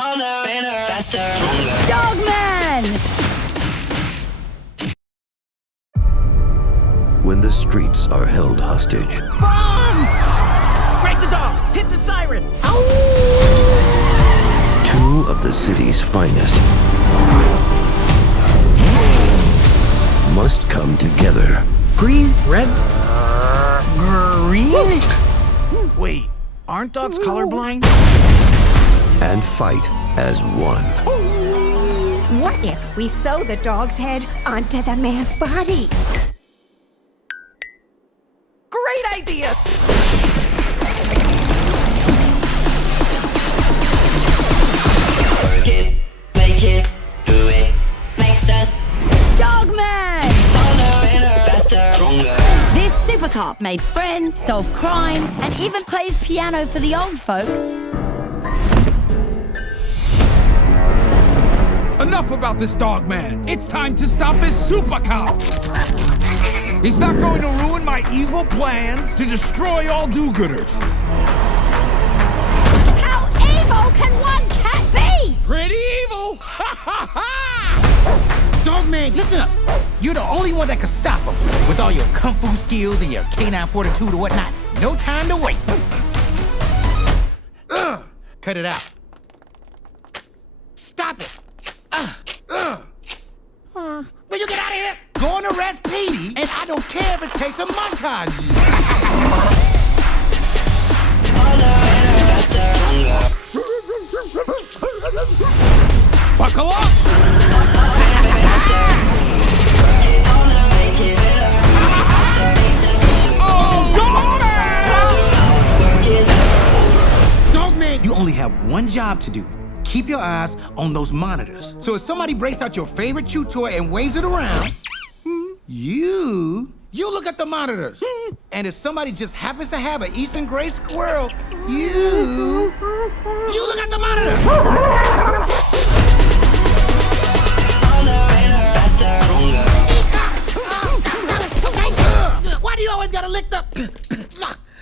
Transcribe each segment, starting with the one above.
harder, better, faster, stronger. Dogman! When the streets are held hostage, Bomb! Break the dog! Hit the siren! Ow! two of the city's finest must come together Green, red, green? Wait, aren't dogs colorblind? and fight as one. What if we sew the dog's head onto the man's body? Great idea! Work it, make it, do it, makes us Dogman! harder, better, faster, stronger. This super cop made friends, solved crimes, and even plays piano for the old folks. Enough about this dog man. It's time to stop this super cop. He's not going to ruin my evil plans to destroy all do-gooders. How evil can one cat be? Pretty evil. Ha ha ha! Dogman, listen up. You're the only one that can stop him. With all your kung fu skills and your canine fortitude or whatnot. No time to waste. Cut it out. Stop it. Will you get out of here? Go and arrest Petey, and I don't care if it takes a montage. Buckle up. Oh, Dogman, you only have one job to do. Keep your eyes on those monitors. So if somebody breaks out your favorite chew toy and waves it around, you look at the monitors. And if somebody just happens to have an Eastern gray squirrel, you look at the monitor. Why do you always gotta lick the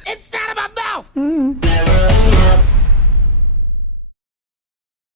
inside of my mouth? Never